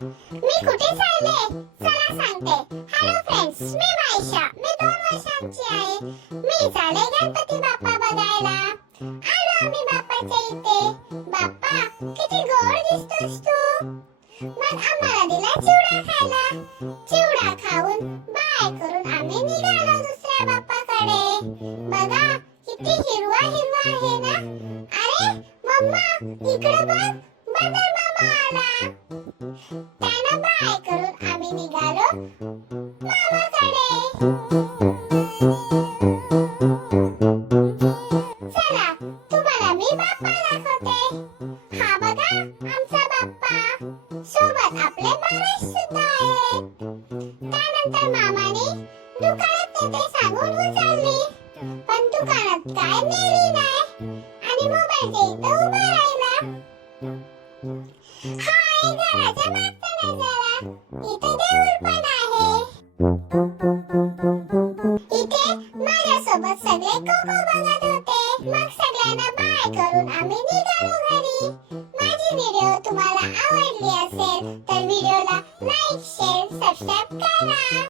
मी कुठे चालले चला सांगते. हॅलो फ्रेंड्स, मी मायशा. मी 2 वर्षांची आहे. मी चालले गणपती बाप्पा बघायला. आलो आम्ही बाप्पाच्या इथे. बाप्पा किती गोड दिसतोस तू. मग आम्हाला दिला चिवडा खायला. चिवडा खाऊन बाय करून आम्ही निघालो दुसऱ्या बाप्पाकडे. बघा किती हिरवा हिरवा आहे ना. अरे मम्मा इकडे बघ, बदर मामा आला. त्यांना बाय करून आम्ही निघालो मामाकडे. चला तुम्हाला मी बाप्पा दाखवते. हा बघा आमचा बाप्पा. सोबत आपले महाराज सुद्धा आहेत. त्यानंतर मामाने दुकानात नेते सांगून उचलली. पण दुकानात काय नेली नाही आणि मोबाईलच्या इथं उभा राहिला. हा आहे घराच्या मागचा नजारा. इथे देऊळ पण आहे. इथे माझ्यासोबत सगळे कोको बघत होते. मग सगळ्यांना बाय करून आम्ही निघालो घरी. माझी व्हिडिओ तुम्हाला आवडली असेल तर व्हिडिओला लाईक, शेअर, सबस्क्राईब करा.